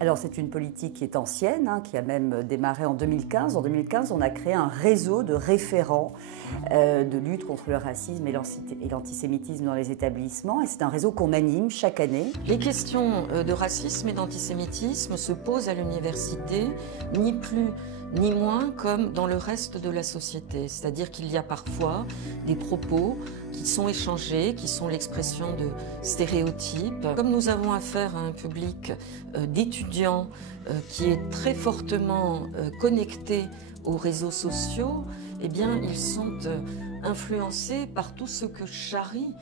Alors c'est une politique qui est ancienne, qui a même démarré en 2015. En 2015, on a créé un réseau de référents de lutte contre le racisme et l'antisémitisme dans les établissements. Et c'est un réseau qu'on anime chaque année. Les questions de racisme et d'antisémitisme se posent à l'université, ni plus ni moins comme dans le reste de la société. C'est-à-dire qu'il y a parfois des propos qui sont échangés, qui sont l'expression de stéréotypes. Comme nous avons affaire à un public d'étudiants qui est très fortement connecté aux réseaux sociaux, eh bien, ils sont influencés par tout ce que charrient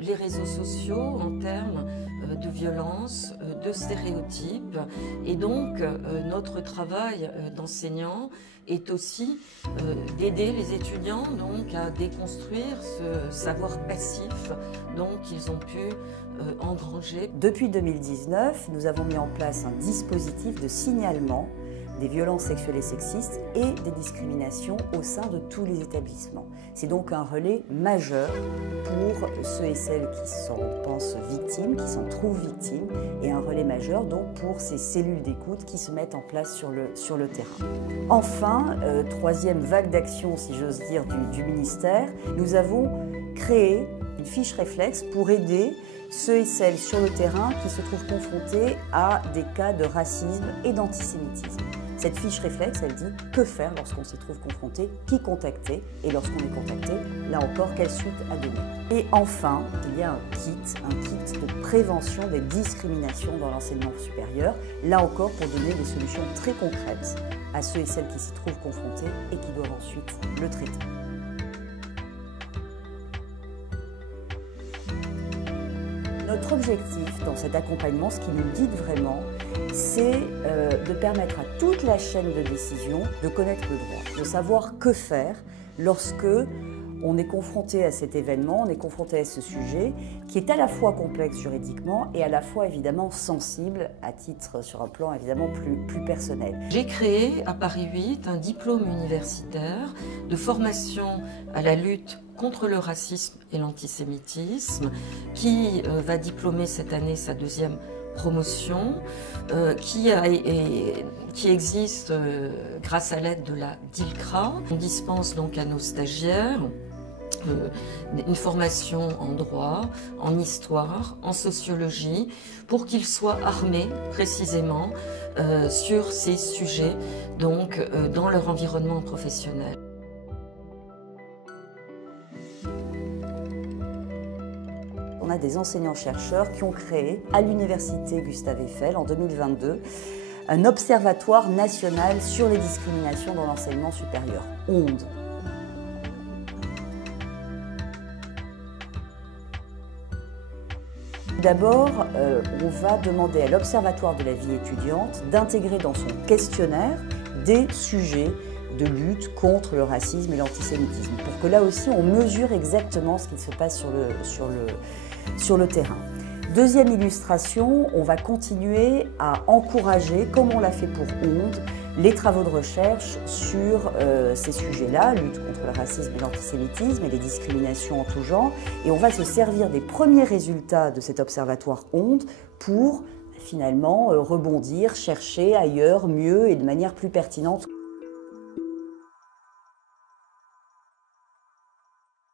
les réseaux sociaux en termes de violence, de stéréotypes. Et donc, notre travail d'enseignant est aussi d'aider les étudiants donc, à déconstruire ce savoir passif qu'ils ont pu engranger. Depuis 2019, nous avons mis en place un dispositif de signalement des violences sexuelles et sexistes et des discriminations au sein de tous les établissements. C'est donc un relais majeur pour ceux et celles qui s'en pensent victimes, qui s'en trouvent victimes, et un relais majeur donc pour ces cellules d'écoute qui se mettent en place sur le terrain. Enfin, troisième vague d'action, si j'ose dire, du ministère, nous avons créé une fiche réflexe pour aider ceux et celles sur le terrain qui se trouvent confrontés à des cas de racisme et d'antisémitisme. Cette fiche réflexe, elle dit que faire lorsqu'on s'y trouve confronté, qui contacter, et lorsqu'on est contacté, là encore, quelle suite à donner. Et enfin, il y a un kit de prévention des discriminations dans l'enseignement supérieur, là encore pour donner des solutions très concrètes à ceux et celles qui s'y trouvent confrontés et qui doivent ensuite le traiter. Notre objectif dans cet accompagnement, ce qui nous guide vraiment, c'est de permettre à toute la chaîne de décision de connaître le droit, de savoir que faire lorsque on est confronté à cet événement, on est confronté à ce sujet qui est à la fois complexe juridiquement et à la fois évidemment sensible à titre sur un plan évidemment plus personnel. J'ai créé à Paris 8 un diplôme universitaire de formation à la lutte contre le racisme et l'antisémitisme qui va diplômer cette année sa deuxième promotion, qui existe grâce à l'aide de la DILCRA. On dispense donc à nos stagiaires une formation en droit, en histoire, en sociologie, pour qu'ils soient armés précisément sur ces sujets donc, dans leur environnement professionnel. On a des enseignants-chercheurs qui ont créé à l'université Gustave Eiffel en 2022 un observatoire national sur les discriminations dans l'enseignement supérieur, ONDE. D'abord, on va demander à l'Observatoire de la vie étudiante d'intégrer dans son questionnaire des sujets de lutte contre le racisme et l'antisémitisme, pour que là aussi on mesure exactement ce qui se passe sur le terrain. Deuxième illustration, on va continuer à encourager, comme on l'a fait pour ONDE, les travaux de recherche sur ces sujets-là, lutte contre le racisme et l'antisémitisme et les discriminations en tout genre. Et on va se servir des premiers résultats de cet observatoire ONDE pour finalement rebondir, chercher ailleurs, mieux et de manière plus pertinente.